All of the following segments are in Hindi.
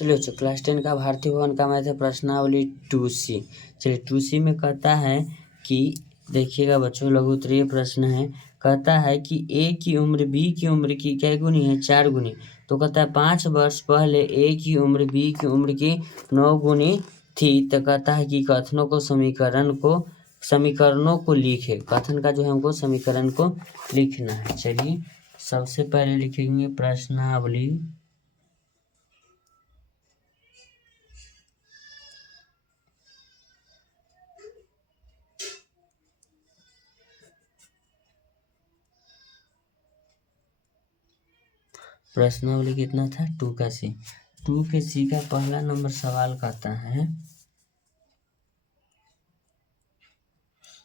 चलिए बच्चों, क्लास 10 का भारतीय भवन का मैथ है प्रश्नावली 2C। चलिए 2C में कहता है कि देखिएगा बच्चों, लघु उत्तरीय प्रश्न है। कहता है कि ए की उम्र बी की उम्र की क्या गुनी है, 4 गुनी। तो कहता है 5 वर्ष पहले ए की उम्र बी की उम्र की 9 गुनी थी। तो कहता है कि समीकरणों को लिखे। कथन का जो है हमको समीकरण को लिखना है। चलिए सबसे पहले लिखेंगे प्रश्नावली। प्रश्नावली कितना था, 2 का C। 2 के C का पहला नंबर सवाल कहता है,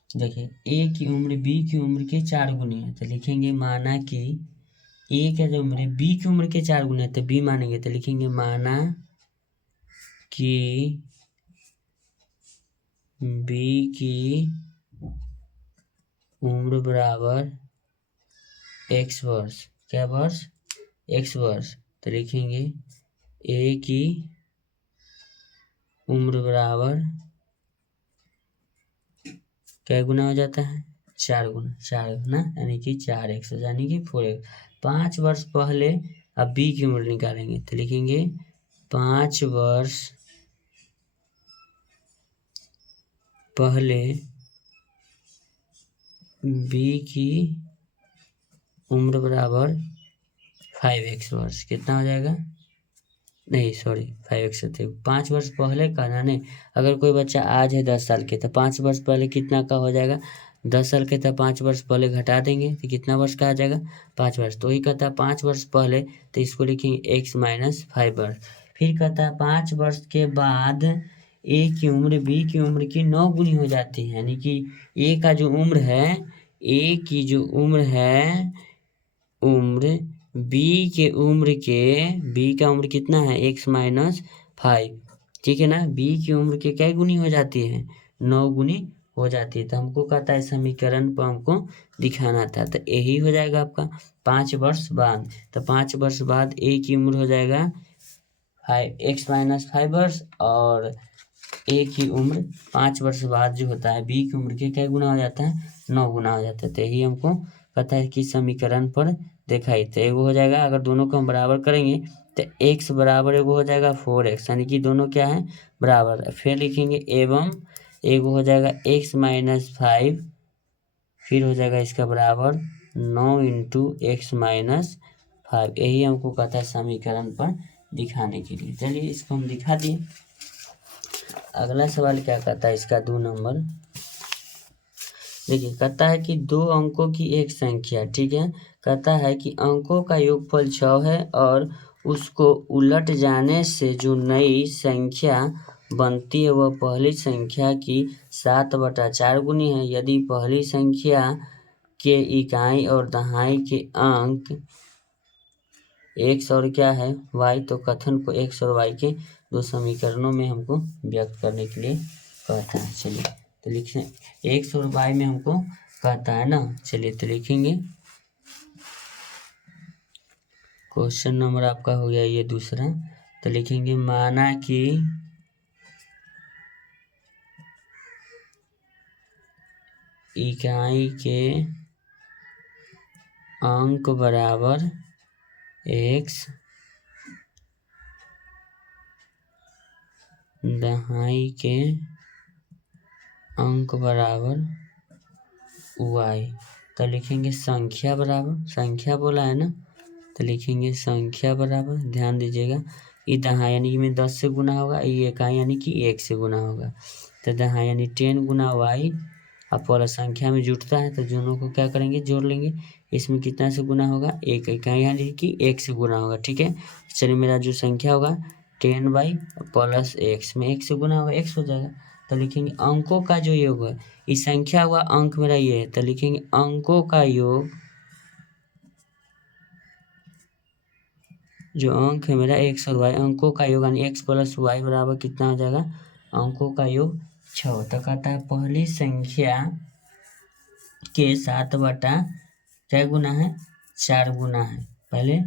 देखिए ए की उम्र बी की उम्र के 4 गुनी है। तो लिखेंगे माना कि ए का जो उम्र है बी की उम्र के 4 गुनी है, तो बी मानेंगे। तो लिखेंगे माना कि बी की उम्र बराबर x वर्ष। क्या वर्ष, x वर्ष। तो लिखेंगे ए की उम्र बराबर क्या गुना हो जाता है, 4 गुना। 4 गुना यानी कि 4x यानी कि 4x। 5 वर्ष पहले अब बी की उम्र निकालेंगे। तो लिखेंगे 5 वर्ष पहले बी की उम्र बराबर 5x वर्ष। कितना हो जाएगा, नहीं सॉरी 5x थे। 5 वर्ष पहले का ना, नहीं, अगर कोई बच्चा आज है 10 साल के, तो 5 वर्ष पहले कितना का हो जाएगा, 10 साल के, तो 5 वर्ष पहले घटा देंगे तो कितना वर्ष का आ जाएगा, 5 वर्ष। तो वही कहता है 5 वर्ष पहले, तो इसको लिखेंगे x - 5 वर्ष। फिर कहता है 5 वर्ष के बाद ए की उम्र बी की उम्र की 9 गुनी हो जाती है। यानी कि ए का जो उम्र है, ए की जो उम्र है, उम्र बी का उम्र कितना है, x - 5। ठीक है ना। बी की उम्र के क्या गुनी हो जाती है, 9 गुनी हो जाती है। तो हमको कहता है समीकरण पर हमको दिखाना था। तो यही हो जाएगा आपका 5 वर्ष बाद। तो 5 वर्ष बाद ए की उम्र हो जाएगा x - 5 वर्ष, और ए की उम्र 5 वर्ष बाद जो होता है बी की उम्र के क्या गुना हो जाता है, 9 गुना हो जाता है। तो यही हमको पता है कि समीकरण पर दिखाई। तो एगो हो जाएगा, अगर दोनों को हम बराबर करेंगे तो x बराबर एगो हो जाएगा 4x, यानी कि दोनों क्या है, बराबर। फिर लिखेंगे एवं एगो हो जाएगा x - 5, फिर हो जाएगा इसका बराबर 9 × x - 5। यही हमको कहता है समीकरण पर दिखाने के लिए। चलिए इसको हम दिखा दिए। अगला सवाल क्या कहता है, इसका 2 नंबर। देखिए कहता है कि 2 अंकों की एक संख्या, ठीक है, कहता है कि अंकों का योगफल 6 है और उसको उलट जाने से जो नई संख्या बनती है वह पहली संख्या की 7/4 गुनी है। यदि पहली संख्या के इकाई और दहाई के अंक x और क्या है, y, तो कथन को x और y के 2 समीकरणों में हमको व्यक्त करने के लिए कहता है। चलिए तो लिखें, x और y में हमको कहता है ना। चलिए तो लिखेंगे, क्वेश्चन नंबर आपका हो गया ये दूसरा। तो लिखेंगे माना कि इकाई के अंक बराबर x, दहाई के अंक बराबर y। तो लिखेंगे संख्या बराबर, संख्या बोला है ना, तो लिखेंगे संख्या बराबर, ध्यान दीजिएगा, ये दहाई यानी कि में 10 से गुना होगा, ये इकाई यानी कि 1 से गुना होगा। तो दहाई यानी 10 गुना y, अब वाला संख्या में जुटता है तो दोनों को क्या करेंगे, जोड़ लेंगे। इसमें कितना से गुना होगा, 1 इकाई यानी कि 1 से गुना होगा। ठीक है, चलिए मेरा जो संख्या होगा 10y + x में 1 से गुना होगा, x हो जाएगा। तो लिखेंगे अंकों का जो योग है, इस संख्या हुआ अंक मेरा ये है, तो लिखेंगे अंकों का योग, जो अंक है मेरा x और y, अंकों का योग यानी x + y बराबर कितना हो जाएगा, अंकों का योग 6। तो कहता है पहली संख्या के 7/4 क्या गुना है, 4 गुना है। पहले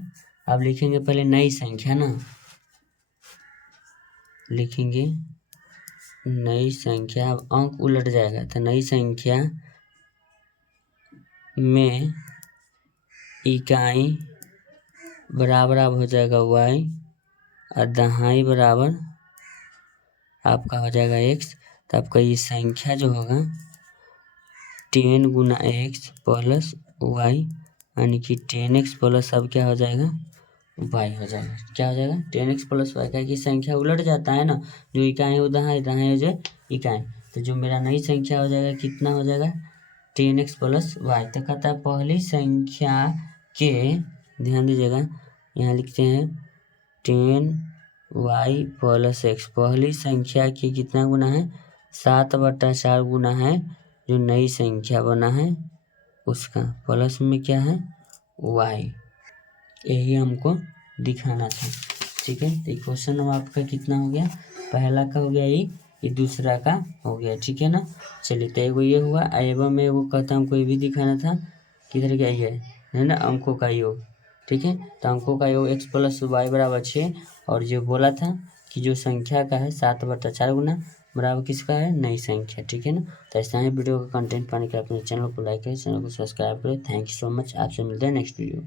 अब लिखेंगे पहले नई संख्या ना, लिखेंगे नई संख्या, अब अंक उलट जाएगा तो नई संख्या में इकाई बराबर अब हो जाएगा y और दहाई बराबर आपका हो जाएगा x। तो आपका ये संख्या जो होगा 10 गुना x प्लस y, यानी कि 10x प्लस अब क्या हो जाएगा y हो जाएगा। क्या हो जाएगा 10x प्लस y का, कि संख्या उलट जाता है ना, जो इकाई वो दहाई, दहाई हो जाए इकाई। तो जो मेरा नई संख्या हो जाएगा कितना हो जाएगा 10x प्लस y। तो कहता है पहली संख्या के, ध्यान दीजिएगा यहाँ लिखते हैं 10y प्लस x, पहली संख्या के कितना गुना है 7/4 गुना है जो नई संख्या बना है उसका, प्लस में क्या है y। यही हमको दिखाना था। ठीक है, तो क्वेश्चन आपका कितना हो गया, पहला का हो गया ये दूसरा का हो गया। ठीक है ना, चलिए तो एगो ये हुआ। एवं एगो कहता हमको ये भी दिखाना था, किधर गया ये है ना अंकों का योग। ठीक है, तो अंकों का योग x प्लस वाई बराबर 6, और जो बोला था कि जो संख्या का है 7/4 गुना बराबर किसका है नई संख्या। ठीक है ना, तो ऐसा ही वीडियो का कंटेंट पाने के लिए अपने चैनल को लाइक करें, चैनल को सब्सक्राइब करें। थैंक यू सो मच, आपसे मिलते हैं नेक्स्ट वीडियो।